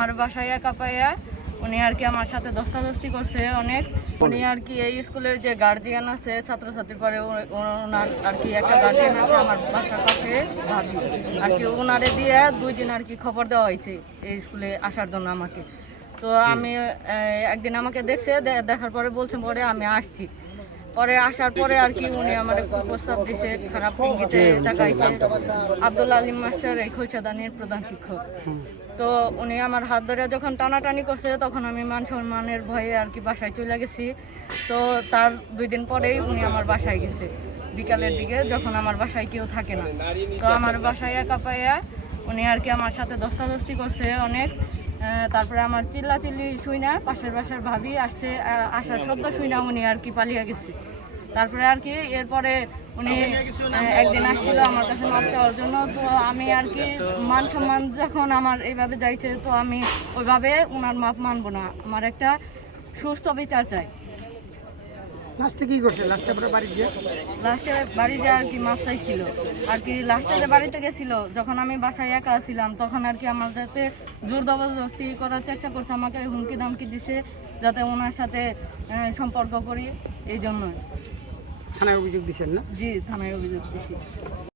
আমার বাসায় একা পাইয়া উনি আর কি আমার সাথে দস্তাদস্তি করছে অনেক। উনি আর কি এই স্কুলের যে গার্জিয়ান আছে ছাত্রছাত্রী পরে ওনার আর কি একটা গার্জিয়ান আছে আমার বাসার কাছে ভাবি আর কি ওনারে দিয়ে 2 দিন আর কি খবর দেওয়া হয়েছে এই স্কুলে আসার জন্য আমাকে। তো আমি একদিন আমাকে দেখছে, দেখার পরে বলছে পরে আমি আসছি। পরে আসার পরে আর কি উনি আমার প্রস্তাব দিছে, খারাপ ইঙ্গিতে তাকাইছে। আব্দুল আলিম মাস্টার এই খৈচাদানির প্রধান শিক্ষক। তো উনি আমার হাত ধরে যখন টানাটানি করছে তখন আমি মান সম্মানের ভয়ে আর কি বাসায় চলে গেছি। তো তার 2 দিন পরেই উনি আমার বাসায় গেছে বিকালের দিকে, যখন আমার বাসায় কেউ থাকে না। তো আমার বাসায় একা পাইয়া উনি আর কি আমার সাথে দস্তাদস্তি করছে অনেক। তারপরে আমার চিল্লাচিল্লি শুই না, পাশের বাসার ভাবি আসছে, আসার শব্দ শুই না উনি আর কি পালিয়ে গেছে। তারপরে আর কি এরপরে উনি একদিন আসছিল আমার কাছে মাপ চাওয়ার জন্য। তো আমি আর কি মান সম্মান যখন আমার এইভাবে যাইছে, তো আমি ওইভাবে ওনার মাপ মানবো না, আমার একটা সুস্থ বিচার চাই। লাস্টে কি করছে? লাস্টে বাড়ি যা আর কি মাপ চাইছিল আর কি। লাস্টে যে বাড়িতে গেছিল যখন আমি বাসায় একা ছিলাম তখন আর কি আমার যাতে জোর জবরদস্তি করার চেষ্টা করছে, আমাকে হুমকি দামকি দিছে যাতে ওনার সাথে সম্পর্ক করি। এই জন্য থানায় অভিযোগ দিচ্ছেন না? জি, থানায় অভিযোগ দিছি।